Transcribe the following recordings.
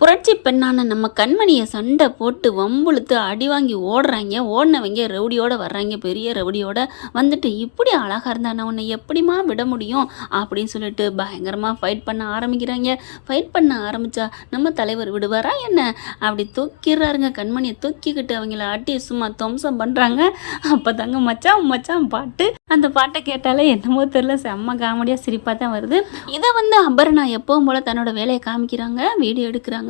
புரட்சி பெண்ணான நம்ம கண்மணியை சண்டை போட்டு வம்புழுத்து அடி வாங்கி ஓடுறாங்க. ஓடினவங்க ரவுடியோட வர்றாங்க, பெரிய ரவுடியோட வந்துட்டு இப்படி அழகாக இருந்தா நான் உன்னை எப்படிமா விட முடியும் அப்படின்னு சொல்லிட்டு பயங்கரமாக ஃபைட் பண்ண ஆரம்பிக்கிறாங்க. ஃபைட் பண்ண ஆரம்பித்தா நம்ம தலைவர் விடுவாரா என்ன? அப்படி தூக்கிடுறாருங்க. கண்மணியை தூக்கிக்கிட்டு அவங்கள அட்டி சும்மா துவம்சம் பண்ணுறாங்க. அப்போ தாங்க மச்சான் மச்சான் பாட்டு, அந்த பாட்டை கேட்டாலே என்னமோ தெரியல, செம்ம காமெடியாக சிரிப்பாக தான் வருது. இதை அபர்ணா எப்பவும் போல் தன்னோட வேலையை காமிக்கிறாங்க, வீடியோ எடுக்கிறாங்க.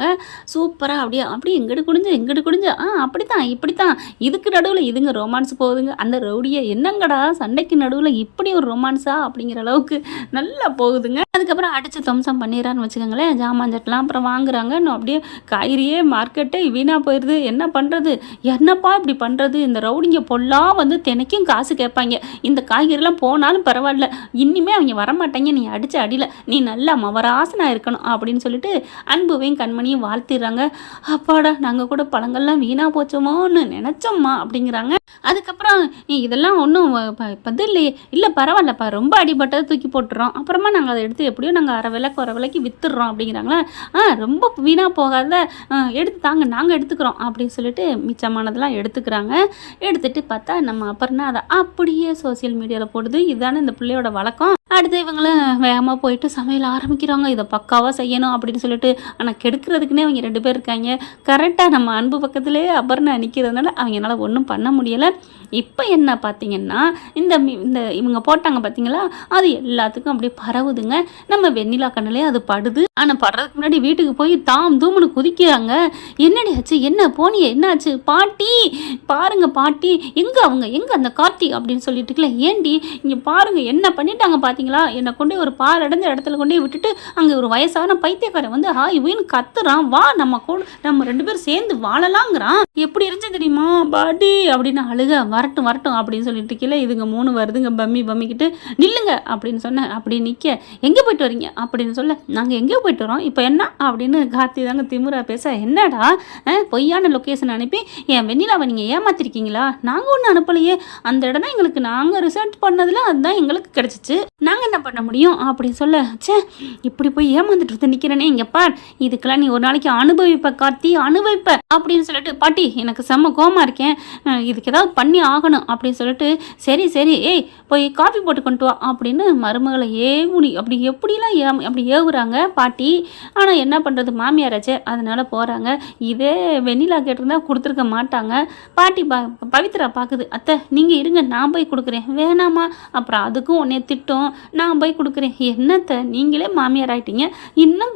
சூப்பராக அப்படியே எங்கிட்டு குடிஞ்சு அப்படித்தான் இப்படித்தான். இதுக்கு நடுவில் இதுங்க ரொமான்ஸ் போகுதுங்க. அந்த ரவுடியை என்னங்கடா சண்டைக்கு நடுவில் இப்படி ஒரு ரொமான்ஸா அப்படிங்கிற அளவுக்கு நல்லா போகுதுங்க. அதுக்கப்புறம் அடித்து துவம்சம் பண்ணிடுறான்னு வச்சுக்கோங்களேன். ஜாமான்ஜெட்லாம் அப்புறம் வாங்குறாங்க. இன்னும் அப்படியே காய்கறியே மார்க்கெட்டே வீணாக போயிடுது. என்ன பண்ணுறது, என்னப்பா இப்படி பண்ணுறது? இந்த ரவுடிங்க பொல்லாம் தினைக்கும் காசு கேட்பாங்க. இந்த காய்கறிலாம் போனாலும் பரவாயில்ல, இனிமேல் அவங்க வரமாட்டாங்க, நீ அடித்த அடியில் நீ நல்லா மவராசனாக இருக்கணும் அப்படின்னு சொல்லிட்டு அன்புவையும் கண்மணியும் வாழ்த்திடுறாங்க. அப்பாடா, நாங்கள் கூட பழங்கள்லாம் வீணாக போச்சோமோன்னு நினச்சோம்மா அப்படிங்கிறாங்க. அதுக்கப்புறம் இதெல்லாம் ஒன்றும் இல்லையே, இல்லை பரவாயில்லப்பா, ரொம்ப அடிபட்டதை தூக்கி போட்டுறோம், அப்புறமா நாங்கள் அதை எடுத்து எப்படியோ நாங்கள் அரை விலைக்கு விற்றுடுறோம் அப்படிங்கிறாங்களா. ரொம்ப வீணாக போகாத எடுத்து தாங்க, நாங்கள் எடுத்துக்கிறோம் அப்படின்னு சொல்லிட்டு மிச்சமானதெல்லாம் எடுத்துக்கிறாங்க. எடுத்துகிட்டு பார்த்தா நம்ம அப்புறம்னா அதை அப்படியே சோசியல் மீடியாவில் போடுது. இதுதானே இந்த பிள்ளையோட வழக்கம். அடுத்து இவங்களும் வேகமாக போயிட்டு சமையல் ஆரம்பிக்கிறாங்க. இதை பக்காவாக செய்யணும் அப்படின்னு சொல்லிட்டு. ஆனால் கெடுக்கிறதுக்குன்னே அவங்க 2 பேர் இருக்காங்க. கரெக்டாக நம்ம அன்பு பக்கத்துலேயே அபர்ணா நிற்கிறதுனால அவங்களால ஒன்றும் பண்ண முடியலை. இப்போ என்ன பார்த்தீங்கன்னா, இந்த இவங்க போட்டாங்க பார்த்தீங்களா, அது எல்லாத்துக்கும் அப்படியே பரவுதுங்க. நம்ம வெண்ணிலா கண்ணிலே அது படுது. ஆனால் படுறதுக்கு முன்னாடி வீட்டுக்கு போய் தாம் தூம்னு குதிக்கிறாங்க. என்னடி ஆச்சு, என்ன போனியே, என்ன ஆச்சு பாட்டி, பாருங்க பாட்டி, எங்கே அந்த கார்த்தி அப்படின்னு சொல்லிட்டுக்கல. ஏண்டி இங்கே பாருங்க என்ன பண்ணிட்டாங்க பார்த்தீங்களா, என்னை கொண்டு ஒரு பால் அடைஞ்ச இடத்துல கொண்டு விட்டுட்டு அங்கே ஒரு வயசான பைத்தியக்காரன் ஹாய் இவன்னு கத்துறான். வா நம்ம 2 பேரும் சேர்ந்து வாழலாங்கிறான். எப்படி இருந்துச்சு தெரியுமா பாடி அப்படின்னு அழுக. வரட்டும் அப்படின்னு சொல்லிட்டு கீழே இதுங்க 3 வருதுங்க பம்மிக்கிட்டு. நில்லுங்க அப்படின்னு சொன்னேன். அப்படி நிற்க, எங்கே போயிட்டு வரீங்க அப்படின்னு சொல்ல, நாங்கள் எங்கேயோ போயிட்டு வரோம், இப்போ என்ன அப்படின்னு கார்த்தி தாங்க திமுறா பேச. என்னடா பொய்யான லொக்கேஷன் அனுப்பி என் வெண்ணிலாவை நீங்கள் ஏமாத்திருக்கீங்களா? நாங்கள் ஒன்றும் அனுப்பலையே, அந்த இடம் தான் எங்களுக்கு, நாங்கள் ரிசர்ச் பண்ணதில் அதுதான் எங்களுக்கு கிடச்சிச்சு, நாங்கள் என்ன பண்ண முடியும் அப்படின்னு சொல்ல. சே, இப்படி போய் ஏமாந்துட்டு நிற்கிறேனே, இங்கே பார், இதுக்கெல்லாம் நீ ஒரு நாளைக்கு அனுபவிப்ப கார்த்தி, அனுபவிப்ப அப்படின்னு சொல்லிட்டு, பாட்டி எனக்கு செம்ம கோமா இருக்கேன், இதுக்கு ஏதாவது பண்ணி ஆகணும் அப்படின்னு சொல்லிட்டு, சரி ஏய் போய் காஃபி போட்டு கொண்டு வா அப்படின்னு மருமகளை அப்படி எப்படிலாம் அப்படி ஏவுறாங்க பாட்டி. ஆனால் என்ன பண்ணுறது, மாமியாராச்சே, அதனால போகிறாங்க. இதே வெண்ணிலா கேட்டிருந்தா கொடுத்துருக்க மாட்டாங்க. பாட்டி பவித்ரா பார்க்குது. அத்தை நீங்கள் இருங்க, நான் போய் கொடுக்குறேன். வேணாமா, அப்புறம் அதுக்கும் உன்னை திட்டம், நான் போய் கொடுக்குறேன். என்னத்தை நீங்களே மாமியார் ஆகிட்டீங்க, இன்னும்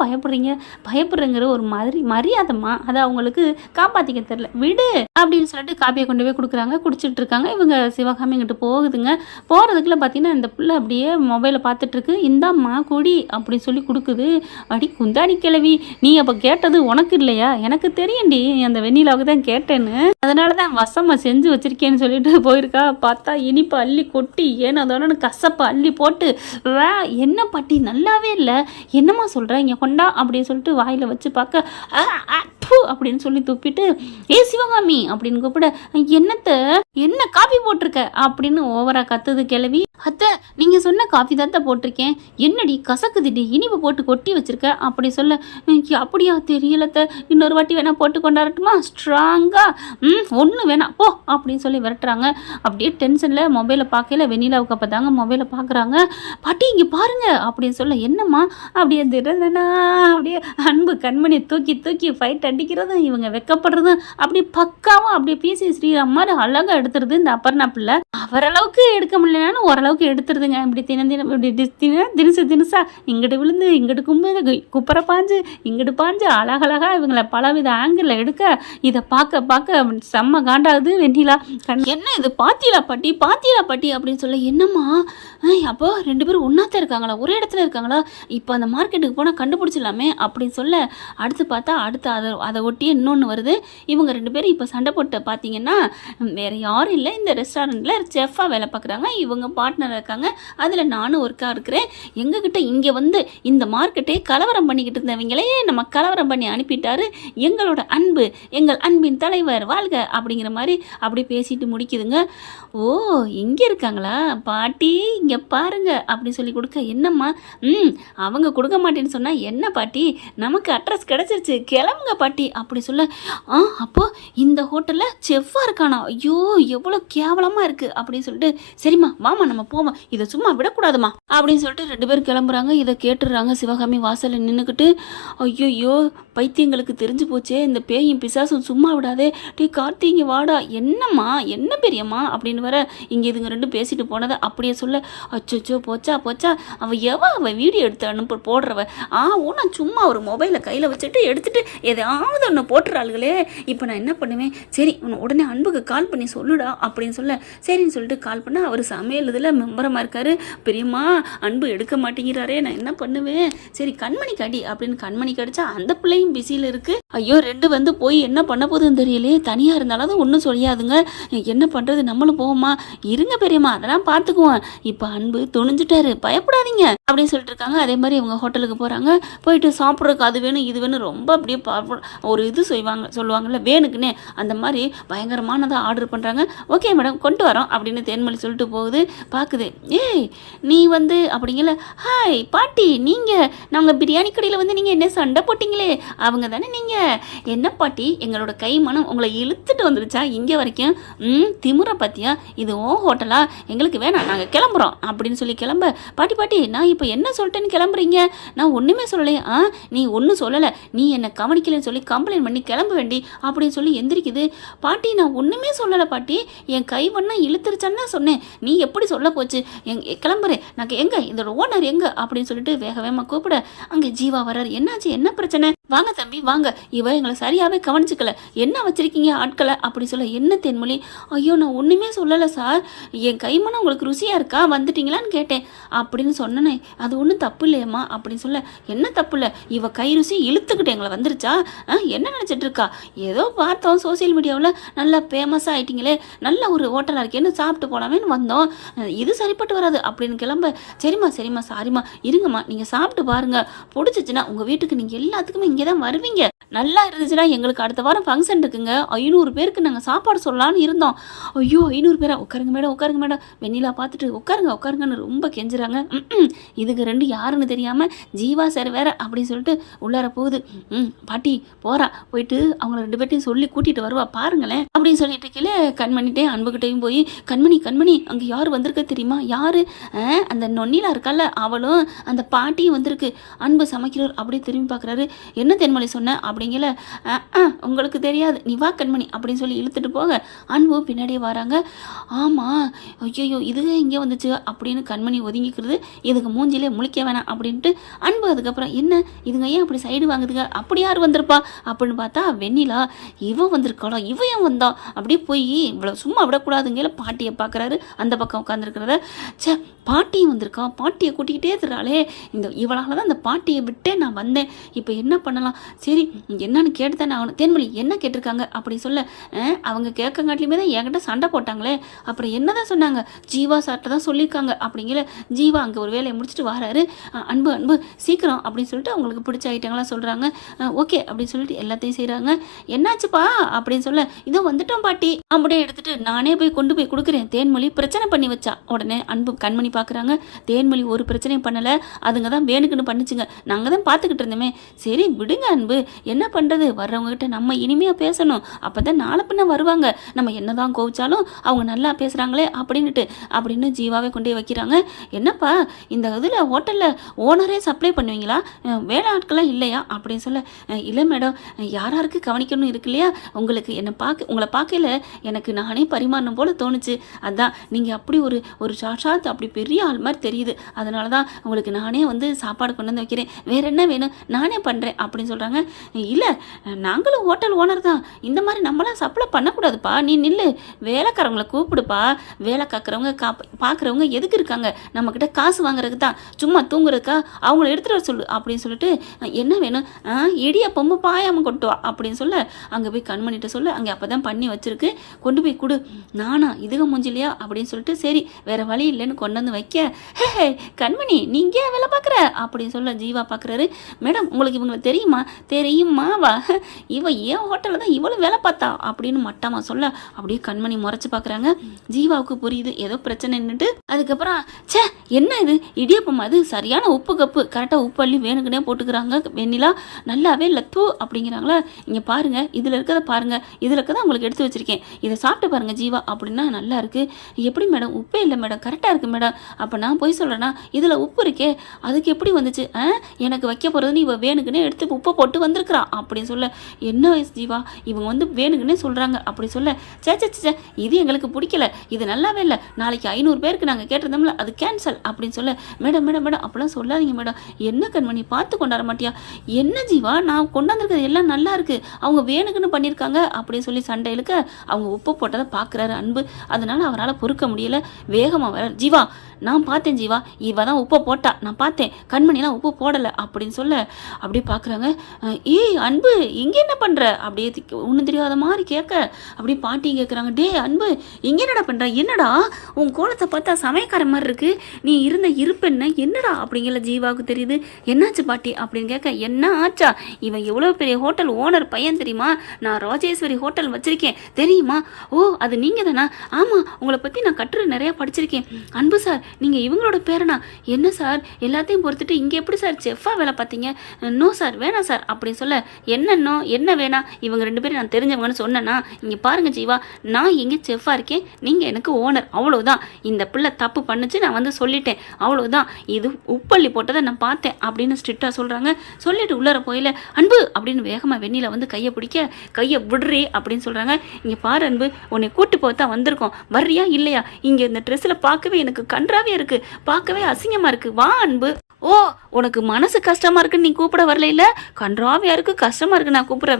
பயப்படுறங்கிற ஒரு மாதிரி மரியாதைமா, அதை அவங்களுக்கு காப்பாற்றிக்க தெரில, விடு அப்படின்னு சொல்லிட்டு காப்பியை கொண்டு போய் கொடுக்குறாங்க. குடிச்சிட்டு இருக்காங்க. இவங்க சிவகாமி இங்கிட்டு போகுதுங்க. போகிறதுக்குள்ள பார்த்தீங்கன்னா இந்த பிள்ளை அப்படியே மொபைலை பார்த்துட்ருக்கு. இந்தாம்மா குடி அப்படின்னு சொல்லி கொடுக்குது. அடி குந்தாடி கிளவி, நீ அப்போ கேட்டது உனக்கு இல்லையா? எனக்கு தெரியும்டி, அந்த வெண்ணிலாவுக்கு தான் கேட்டேன்னு, அதனால தான் வசமாக செஞ்சு வச்சிருக்கேன்னு சொல்லிட்டு போயிருக்கா. பார்த்தா இனிப்பு அள்ளி கொட்டி ஏனோதானு கசப்பை அள்ளி போட்டு, என்ன பாட்டி நல்லாவே இல்லை, என்னம்மா சொல்கிற, இங்கே கொண்டா அப்படின்னு சொல்லிட்டு வாயில் வச்சு பார்க்க அப்படின்னு சொல்லி துப்பிட்டு, ஏ சிவகாமி அப்படின்னு கூப்பிட, என்ன காஃபி போட்டிருக்க அப்படின்னு ஓவரா கத்துது கிளவி. அத்தை நீங்கள் சொன்ன காஃபி தான் போட்டிருக்கேன், என்னடி கசக்குதுடி, இனிப்பு போட்டு கொட்டி வச்சிருக்க அப்படி சொல்ல. அப்படியா, தெரியலத்த, இன்னொரு வாட்டி வேணா போட்டு கொண்டாடட்டுமா ஸ்ட்ராங்கா? ஒன்றும் வேணாம் போ அப்படின்னு சொல்லி விரட்டுறாங்க. அப்படியே டென்ஷனில் மொபைலை பார்க்கல. வெண்ணிலாவுக்கு அப்போ தாங்க மொபைலை பார்க்குறாங்க. பாட்டி இங்கே பாருங்க அப்படின்னு சொல்ல, என்னம்மா அப்படியே திடனா அப்படியே அன்பு கண்மணி தூக்கி ஃபைட் அடிக்கிறதும் இவங்க வெக்கப்படுறதும் அப்படி பக்காவும் அப்படியே பிசி ஸ்ரீராம் மாதிரி அழகாக எடுத்துருது இந்த அபர்ணா பிள்ளை. அவரளவுக்கு எடுக்க முடியலனாலும் ஓரளவுக்கு எடுத்துருதுங்க. இப்படி தினம் இப்படி தினசா இங்கிட்டு விழுந்து இங்கிட்டு குப்பரை இங்கிட்டு பாஞ்சு அழகழகா இவங்களை பலவித ஆங்கிளில் எடுக்க, இதை பார்க்க செம்ம காண்டாகுது வெண்ணிலா. என்ன இது, பாத்தியலா பாட்டி அப்படின்னு சொல்ல, என்னம்மா அப்போ 2 பேரும் ஒன்றாத்தான் இருக்காங்களா, ஒரே இடத்துல இருக்காங்களா, இப்போ அந்த மார்க்கெட்டுக்கு போனால் கண்டுபிடிச்சிடலாமே அப்படின்னு சொல்ல. அடுத்து பார்த்தா அதை ஒட்டியே இன்னொன்று வருது. இவங்க 2 பேரும் இப்போ சண்டை போட்டு பார்த்தீங்கன்னா வேற யாரும் இல்லை, இந்த ரெஸ்டாரண்ட்டில் செஃப்பாக வேலை பார்க்குறாங்க, இவங்க பார்ட்னர் இருக்காங்க, அதில் நானும் ஒர்க்காக இருக்கிறேன். எங்ககிட்ட இங்கே வந்து இந்த மார்க்கெட்டே கலவரம் பண்ணிக்கிட்டு இருந்தவங்களே நம்ம கலவரம் பண்ணி அனுப்பிட்டாரு. எங்களோட அன்பு, எங்கள் அன்பின் தலைவர் வாழ்க அப்படிங்கிற மாதிரி அப்படி பேசிட்டு முடிக்குதுங்க. ஓ, இங்கே இருக்காங்களா பாட்டி, இங்கே பாருங்க அப்படின்னு சொல்லி கொடுக்க, என்னம்மா அவங்க கொடுக்க மாட்டேன்னு சொன்னால் என்ன பாட்டி, நமக்கு அட்ரஸ் கிடச்சிருச்சு, கிளம்புங்க பாட்டி அப்படி சொல்ல, அப்போ இந்த ஹோட்டலில் செஃப்பாக இருக்கானா, ஐயோ எவ்வளோ கேவலமாக இருக்குது அப்படின்னு சொல்லிட்டு, சரிம்மா வாமா நம்ம போவோம், இதை சும்மா விடக்கூடாதுமா அப்படின்னு சொல்லிட்டு 2 பேரும் கிளம்புறாங்க. இதை கேட்டுடுறாங்க. சிவகாமி வாசலில் நின்றுக்கிட்டு, ஐயோ பைத்தியங்களுக்கு தெரிஞ்சு போச்சே, இந்த பேயும் பிசாசும் சும்மா விடாதே, டே கார்த்திங்க வாடா, என்னம்மா என்ன பெரியம்மா அப்படின்னு வர, இங்கே இதுங்க 2 பேசிட்டு போனதை அப்படியே சொல்ல, அச்சோ போச்சா அவள் வீடியோ எடுத்து போடுறவ, நான் சும்மா ஒரு மொபைலை கையில் வச்சுட்டு எடுத்துட்டு எதாவது ஒன்று போட்டுறாளுகளே, இப்போ நான் என்ன பண்ணுவேன், சரி உடனே அன்புக்கு கால் பண்ணி சொல்லுடா அப்படின்னு சொல்ல, சரின்னு சொல்லிட்டு கால் பண்ண, அவர் சமையல் இதில் மெம்பரமாக இருக்காரு. பெரியம்மா அன்பு எடுக்க மாட்டேங்கிறாரே, நான் என்ன பண்ணுவேன், சரி கண்மணி கடி அப்படின்னு கண்மணி கடிச்சா அந்த பிள்ளையும் பிஸியில் இருக்கு. ஐயோ 2 வந்து போய் என்ன பண்ண போகுதுன்னு தெரியலையே, தனியாக இருந்தாலும் ஒன்றும் சொல்லியாதுங்க, என்ன பண்ணுறது, நம்மளும் போவோமா, இருங்க பெரியம்மா அதெல்லாம் பார்த்துக்குவோம், இப்போ அன்பு துணிஞ்சிட்டாரு, பயப்படாதீங்க அப்படின்னு சொல்லிட்டு இருக்காங்க. அதே மாதிரி இவங்க ஹோட்டலுக்கு போகிறாங்க. போயிட்டு சாப்பிட்றதுக்கு அது வேணும் இது வேணும் ரொம்ப அப்படியே ஒரு இது சொல்லுவாங்கல்ல வேணுக்குன்னே, அந்த மாதிரி பயங்கரமானதாக ஆர்டர் பண்ணுறாங்க. ஓகே மேடம் கொண்டு வரோம் அப்படின்னு தேன்மொழி சொல்லிட்டு போகுது. பார்க்குது, ஏய் நீ வந்து அப்படிங்கல, ஹாய் பாட்டி, நீங்கள் நாங்கள் பிரியாணி கடையில் வந்து நீங்கள் என்ன சண்டை போட்டிங்களே அவங்க தானே நீங்கள், என்ன பாட்டி எங்களோட கை மனம் உங்களை இழுத்துட்டு வந்துருச்சா இங்கே வரைக்கும், திமுறை பார்த்தியா, இது ஓ ஹோட்டலா, எங்களுக்கு வேணாம் நாங்கள் கிளம்புறோம் அப்படின்னு சொல்லி கிளம்ப, பாட்டி நான் இப்போ என்ன சொல்லிட்டேன்னு கிளம்புறீங்க, நான் ஒன்றுமே சொல்லலையே, நீ ஒன்றும் சொல்லலை, நீ என்னை கவனிக்கலன்னு சொல்லி கம்ப்ளைண்ட் பண்ணி கிளம்ப வேண்டி அப்படின்னு சொல்லி எந்திரிக்குது. பாட்டி நான் ஒன்றுமே சொல்லலை பாட்டி, என் கை வண்ணம் இழுத்துருச்சான்னு தான் சொன்னேன், நீ எப்படி சொல்ல போச்சு, கிளம்புறேன் நாங்கள், எங்கே இதோட ஓனர் எங்கே அப்படின்னு சொல்லிட்டு வேகமாக கூப்பிட, அங்கே ஜீவா வர்றாரு. என்னாச்சு, என்ன பிரச்சனை, வாங்க தம்பி வாங்க, இவ எங்களை சரியாகவே கவனிச்சிக்கல, என்ன வச்சிருக்கீங்க ஆட்களை அப்படி சொல்ல, என்ன தென்மொழி, ஐயோ நான் ஒன்றுமே சொல்லலை சார், என் கைமனம் உங்களுக்கு ருசியாக இருக்கா வந்துட்டீங்களான்னு கேட்டேன் அப்படின்னு சொன்னனே, அது ஒன்றும் தப்பு இல்லையம்மா அப்படின்னு சொல்ல, என்ன தப்பு இல்லை, இவ கை ருசி இழுத்துக்கிட்டு எங்களை வந்துருச்சா, என்ன நினச்சிட்டு இருக்கா, ஏதோ பார்த்தோம் சோசியல் மீடியாவில் நல்லா ஃபேமஸாக ஆகிட்டீங்களே, நல்ல ஒரு ஹோட்டலாக இருக்கேன்னு சாப்பிட்டு போகலாமேன்னு வந்தோம், இது சரிப்பட்டு வராது அப்படின்னு கிளம்ப, சரிம்மா சாரிம்மா இருங்கம்மா, நீங்கள் சாப்பிட்டு பாருங்கள், பிடிச்சிச்சின்னா உங்கள் வீட்டுக்கு நீங்கள் எல்லாத்துக்குமே இங்கே தான் வருவீங்க, நல்லா இருந்துச்சுன்னா எங்களுக்கு அடுத்த வாரம் ஃபங்க்ஷன் இருக்குங்க, 500 பேருக்கு நாங்கள் சாப்பாடு சொல்லலான்னு இருந்தோம். ஐயோ 500 பேரா, உட்காருங்க மேடம் வெண்ணிலா பார்த்துட்டு உட்காருங்கன்னு ரொம்ப கெஞ்சுறாங்க. இதுக்கு 2 யாருன்னு தெரியாமல் ஜீவா சார் வேற அப்படின்னு சொல்லிட்டு உள்ளார போகுது. பாட்டி போயிட்டு அவங்க 2 பேர்ட்டையும் சொல்லி கூட்டிகிட்டு வருவா பாருங்களேன் அப்படின்னு சொல்லிட்டு கீழே கண்மணிட்டே அன்புகிட்டையும் போய், கண்மணி அங்கே யார் வந்திருக்க தெரியுமா, யார், அந்த நொன்னிலா இருக்கால அவளும் அந்த பாட்டியும் வந்திருக்கு, அன்பு சமைக்கிறவர் அப்படியே திரும்பி பார்க்குறாரு. என்ன தென்மொழி சொன்ன அப்படிங்கல, உங்களுக்கு தெரியாது நீ வா கண்மணி அப்படின்னு சொல்லி இழுத்துட்டு போக, அன்பு பின்னாடியே வராங்க. ஆமாம் ஐயோ இதுவே இங்கே வந்துச்சு அப்படின்னு கண்மணி ஒதுங்கிக்கிறது, இதுக்கு மூஞ்சிலே முழிக்க வேணாம் அப்படின்ட்டு அன்பு அதுக்கப்புறம், என்ன இதுங்க ஏன் அப்படி சைடு வாங்குதுங்க, அப்படி யார் வந்திருப்பா அப்படின்னு பார்த்தா வெண்ணிலா, இவன் வந்திருக்காளோ, இவன் ஏன் வந்தா, அப்படியே போய் இவ்வளோ சும்மா விடக்கூடாதுங்கல பாட்டியை பார்க்குறாரு, அந்த பக்கம் உட்காந்துருக்கிறத, சே பாட்டியும் வந்திருக்கா, பாட்டியை கூட்டிக்கிட்டே இருக்கிறாளே, இவளால் தான் அந்த பாட்டியை விட்டே நான் வந்தேன், இப்போ என்ன பண்ணலாம், சரி என்னன்னு கேட்டு தானே ஆகணும், தேன்மொழி என்ன கேட்டிருக்காங்க அப்படி சொல்ல, அவங்க கேட்கங்காட்டிலுமே தான் என்கிட்ட சண்டை போட்டாங்களே, அப்புறம் என்ன தான் சொன்னாங்க, ஜீவா சார்ட்ட தான் சொல்லியிருக்காங்க அப்படிங்கிற, ஜீவா அங்கே ஒரு வேலையை முடிச்சுட்டு வராரு, அன்பு சீக்கிரம் அப்படின்னு சொல்லிட்டு அவங்களுக்கு பிடிச்ச ஐட்டங்களாம் சொல்கிறாங்க. ஓகே அப்படின்னு சொல்லிட்டு எல்லாத்தையும் செய்கிறாங்க. என்னாச்சுப்பா அப்படின்னு சொல்ல, இதோ வந்துட்டோம் பாட்டி அப்படியே எடுத்துட்டு நானே கொண்டு போய் கொடுக்குறேன், தேன்மொழி பிரச்சனை பண்ணி வச்சா. உடனே அன்பு கண்மணி பார்க்குறாங்க, தேன்மொழி ஒரு பிரச்சனையும் பண்ணலை, அதுங்க தான் வேணுக்குன்னு பண்ணிச்சுங்க, நாங்கள் தான் பார்த்துக்கிட்டு இருந்தோமே, சரி விடுங்க அன்பு, என்ன பண்ணுறது, வர்றவங்ககிட்ட நம்ம இனிமையாக பேசணும், அப்போ தான் நாளை பின்ன வருவாங்க, நம்ம என்ன தான் கோவிச்சாலும் அவங்க நல்லா பேசுகிறாங்களே அப்படின்னு ஜீவாவே கொண்டு வைக்கிறாங்க. என்னப்பா இந்த இதில் ஹோட்டலில் ஓனரே சப்ளை பண்ணுவீங்களா, வேலை ஆட்கள்லாம் இல்லையா அப்படின்னு சொல்ல, இல்லை மேடம் யாராருக்கு கவனிக்கணும் இருக்கு இல்லையா, உங்களை பார்க்கல எனக்கு நானே பரிமாறணும் போல் தோணுச்சு, அதான் நீங்கள் அப்படி ஒரு சாட்சாத் அப்படி பெரிய ஆள் மாதிரி தெரியுது, அதனால தான் உங்களுக்கு நானே வந்து சாப்பாடு கொண்டு வந்து வைக்கிறேன், வேற என்ன வேணும் நானே பண்ணுறேன் அப்படின்னு சொல்கிறாங்க. இல்லை நாங்களும் ஹோட்டல் ஓனர் தான், இந்த மாதிரி நம்மளாம் சப்ளை பண்ணக்கூடாதுப்பா, நீ நில்லு, வேலைக்காரவங்களை கூப்பிடுப்பா, வேலை காக்கிறவங்க பார்க்குறவங்க எதுக்கு இருக்காங்க, நம்மக்கிட்ட காசு வாங்குறதுக்கு தான், சும்மா தூங்குறதுக்கா, அவங்கள எடுத்துகிட்டு வர சொல்லு அப்படின்னு சொல்லிட்டு என்ன வேணும், இடியப்பம்பு பாயாமல் கொண்டு வா அப்படின்னு சொல்ல அங்கே போய் கண்மணிகிட்ட சொல்ல அங்கே அப்போ தான் பண்ணி வச்சிருக்கு, கொண்டு போய் கொடு. நானா இதுக மூஞ்சிலையா அப்படின்னு சொல்லிட்டு சரி வேற வழி இல்லைன்னு கொண்டு வந்து வைக்க, ஹே கண்மணி நீங்க ஏன் வேலை பார்க்குற அப்படின்னு சொல்ல ஜீவா பார்க்குறாரு. மேடம் உங்களுக்கு இவங்களை தெரியுமாவா, இவ ஏன் ஹோட்டலில் தான் இவ்வளோ வேலை பார்த்தா அப்படின்னு மட்டமா சொல்ல அப்படியே கண்மணி முறைச்சு பார்க்குறாங்க. ஜீவாவுக்கு புரியுது ஏதோ பிரச்சனைன்னுட்டு. அதுக்கப்புறம் சே என்ன இது இடியப்பம், அது சரியான உப்பு கப்பு, கரெக்டாக உப்பு அள்ளி வேணுக்குனே போட்டுக்கிறாங்க. வெண்ணிலா நல்லாவே லத்து அப்படிங்கிறாங்களா, இங்கே பாருங்க இதில் இருக்கிறத பாருங்க, இதில் இருக்கிறத உங்களுக்கு எடுத்து வச்சிருக்கேன், இதை சாப்பிட்டு பாருங்க ஜீவா அப்படின்னா நல்லா இருக்கு. எப்படி மேடம் உப்பே இல்லை மேடம், கரெக்டாக இருக்கு மேடம். அப்போ நான் போய் சொல்கிறேன்னா இதில் உப்பு இருக்கே அதுக்கு எப்படி வந்துச்சு, எனக்கு வைக்க போகிறதுன்னு இவ வேணுக்குன்னே எடுத்து உப்பை போட்டு வந்திருக்கிறா அப்படின்னு சொல்ல, என்ன வயசு ஜீவா இவங்க வந்து வேணுக்குன்னே சொல்கிறாங்க அப்படி சொல்ல, சே இது எங்களுக்கு பிடிக்கல, இது நல்லாவே இல்லை, நாளைக்கு 500 பேருக்கு நாங்கள் கேட்டிருந்தோம்ல அது கேன்சல் அப்படின்னு சொல்ல, மேடம் அப்படிலாம் சொல்லாதீங்க மேடம், என்ன கண்மணி பார்த்து கொண்டாட மாட்டியா, என்ன ஜீவா நான் கொண்டாந்துருக்கிறது எல்லாம் நல்லா இருக்கு, அவங்க வேணுக்குன்னு பண்ணியிருக்காங்க அப்படின்னு சொல்லி சண்டை இழுக்க அவங்க உப்பு போட்டதை பார்க்குறாரு அன்பு. அதனால அவரால் பொறுக்க முடியல, வேகமாக வர, ஜீவா நான் பார்த்தேன் ஜீவா இவ தான் உப்பை போட்டா, நான் பார்த்தேன், கண்மணிலாம் உப்பு போடலை அப்படின்னு சொல்ல அப்படியே பார்க்குறாங்க. ஏய் அன்பு இங்கே என்ன பண்ணுற அப்படியே ஒன்றும் தெரியாத மாதிரி கேட்க அப்படியே பாட்டி கேட்குறாங்க, டே அன்பு இங்கே என்னடா பண்ணுற, என்னடா உன் கோலத்தை பார்த்தா சமயக்கார மாதிரி இருக்கு, நீ இருந்த இருப்பென்ன என்னடா அப்படிங்கிற ஜீவாவுக்கு தெரியுது. என்னாச்சு பாட்டி அப்படின்னு கேட்க, என்ன ஆச்சா, இவன் எவ்வளோ பெரிய ஹோட்டல் ஓனர் பையன் தெரியுமா, நான் ராஜேஸ்வரி ஹோட்டல் வச்சிருக்கேன் தெரியுமா, ஓ அது நீங்கள் தானா, ஆமாம் உங்களை பற்றி நான் கட்டுரை நிறையா படிச்சிருக்கேன், அன்பு சார் நீங்கள் இவங்களோட பேரனா, என்ன சார் எல்லாத்தையும் பொறுத்துட்டு இங்கே எப்படி சார் செஃப்பாக வேலை பார்த்தீங்க, நோ சார் வேணாம் சார் அப்படின்னு சொல்ல, என்னன்னோ என்ன வேணா இவங்க 2 பேரும் நான் தெரிஞ்சவங்கன்னு சொன்னேன்னா, இங்கே பாருங்கள் ஜீவா நான் இங்கே செஃப்பாக இருக்கேன், நீங்கள் எனக்கு ஓனர், அவ்வளோதான், இந்த பிள்ளை தப்பு பண்ணுச்சு நான் வந்து சொல்லிட்டேன், அவ்வளோதான், இது உப்பள்ளி போட்டதை நான் பார்த்தேன் அப்படின்னு ஸ்ட்ரிக்டாக சொல்கிறாங்க. சொல்லிட்டு உள்ளர போயில அன்பு அப்படின்னு வேகமாக வெண்ணில வந்து கையை பிடிக்க, கையை விடுறி அப்படின்னு சொல்கிறாங்க. இங்கே பாரு அன்பு உன்னை கூட்டு போய் தான் வந்திருக்கோம், வர்றியா இல்லையா, இங்கே இந்த ட்ரெஸ்ஸில் பார்க்கவே எனக்கு கன்றாவே இருக்கு, பார்க்கவே அசிங்கமா இருக்கு, வா அன்பு. ஓ உனக்கு மனசு கஷ்டமா இருக்குன்னு நீ கூப்பிட வரல, இல்ல கன்றாவியா இருக்கு கஷ்டமா இருக்கு நான் கூப்பிடுற,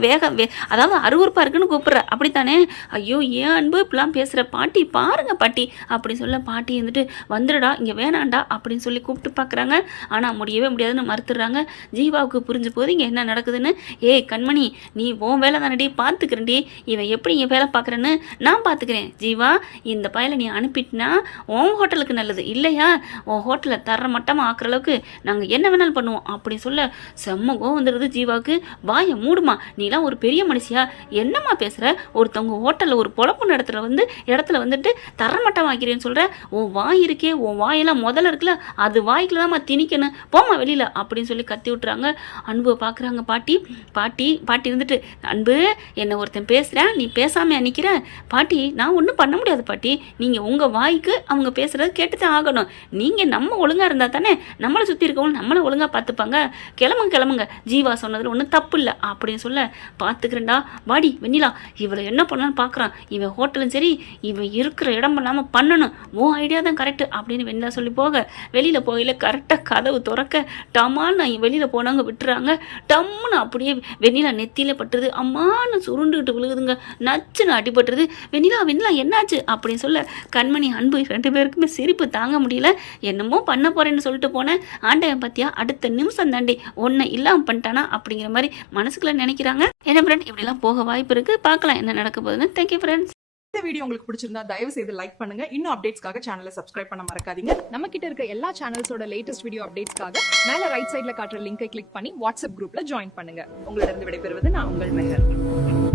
அதாவது அருவருப்பா இருக்குன்னு கூப்பிடுற அப்படித்தானே, ஐயோ ஏன் அன்பு இப்பெல்லாம் பேசுற, பாட்டி பாருங்க பாட்டி அப்படி சொல்ல, பாட்டி இருந்துட்டு வந்துடுடா இங்க வேணாண்டா அப்படின்னு சொல்லி கூப்பிட்டு பார்க்குறாங்க. ஆனால் முடியவே முடியாதுன்னு மறுத்துடுறாங்க. ஜீவாவுக்கு புரிஞ்சு போது இங்கே என்ன நடக்குதுன்னு. ஏய் கண்மணி நீ உன் வேலை தானடி, பார்த்துக்கிறேன்டி, இவன் எப்படி இங்கே வேலை பார்க்குறேன்னு நான் பார்த்துக்கிறேன், ஜீவா இந்த பையலை நீ அனுப்பிட்டினா உன் ஹோட்டலுக்கு நல்லது இல்லையா, உன் ஹோட்டலை தர மட்டமாக ஆக்குற அளவுக்கு நாங்கள் என்ன வேணாலும் பண்ணுவோம் அப்படி சொல்ல, செம்ம கோவம் வந்துடுது ஜீவாவுக்கு. வாயை மூடுமா, நீலாம் ஒரு பெரிய மனுஷியா, என்னம்மா பேசுகிற, ஒருத்தவங்க ஹோட்டலில் ஒரு பொழப்பு இடத்துல வந்துட்டு தரமட்டம் ஆக்கிறேன்னு சொல்கிற, உன் வாய் இருக்கே, உன் வாயெல்லாம் முதல்ல இருக்குல்ல அது வாய்க்குல தான்மா திணிக்கணும், போமா வெளியில் அப்படின்னு சொல்லி கத்தி விட்டுறாங்க. அன்புவை பார்க்குறாங்க பாட்டி. பாட்டி இருந்துட்டு, அன்பு என்னை ஒருத்தன் பேசுகிறேன் நீ பேசாமல் நிற்கிற, பாட்டி நான் ஒன்றும் பண்ண முடியாது பாட்டி, நீங்கள் உங்கள் வாய்க்கு அவங்க பேசுகிறது கேட்டு தான் ஆகணும், நீங்கள் நம்ம ஒழுங்காக இருந்தால் தானே நம்மளை சுற்றி இருக்கவங்க நம்மளை ஒழுங்காக பார்த்துப்பாங்க, கிளம்புங்க ஜீவா சொன்னதில் ஒன்றும் தப்பு இல்லை அப்படின்னு சொல்ல, பார்த்துக்கிறேன்டா வாடி வெண்ணிலா, இவளை என்ன பண்ணலான்னு பார்க்குறான், இவன் ஹோட்டலும் சரி இவன் இருக்கிற இடம் இல்லாமல் பண்ணணும், உன் ஐடியா தான் கரெக்டு அப்படின்னு வெண்ணிலா சொல்லி போக, வெளியில் போகல கரெக்டாக கதவு திறக்க டமான்னு நான் வெளியில் போனவங்க விட்டுறாங்க. டம்முன்னு அப்படியே வெண்ணிலா நெத்தியில பட்டுருது, அம்மான்னு சுருண்டுக்கிட்டு விழுகுதுங்க, நச்சுன்னு அடிபட்டுருது. வெண்ணிலா என்னாச்சு அப்படின்னு சொல்ல, கண்மணி அன்பு 2 பேருக்குமே சிரிப்பு தாங்க முடியல. என்னமோ பண்ண போறேன்னு சொல்லிட்டு போனேன், ஆண்டவன் பத்தியா அடுத்த நிமிஷம் தாண்டி ஒன்றை இல்லாமல் பண்ணிட்டானா அப்படிங்கிற மாதிரி மனசுக்குள்ள நினைக்கிறாங்க. என்ன ஃப்ரெண்ட் இப்படிலாம் போக வாய்ப்பு இருக்கு, பார்க்கலாம் என்ன நடக்க போகுதுன்னு. Thank you friends. இந்த வீடியோ உங்களுக்கு பிடிச்சிருந்தா தயவு செய்து லைக் பண்ணுங்க. இன்னும் அப்டேட்ஸ்க்காக சேனலை சப்ஸ்கிரைப் பண்ண மறக்காதீங்க. நம்ம கிட்ட இருக்க எல்லா சேனல்ஸோட லேட்டஸ்ட் வீடியோ அப்டேட்ஸ்க்காக மேல ரைட் சைட்ல காட்டுற லிங்கை கிளிக் பண்ணி வாட்ஸ்அப் குரூப்ல ஜாயின் பண்ணுங்க. உங்களிடம் விடைபெறுவது நான் உங்கள் மெஹர்.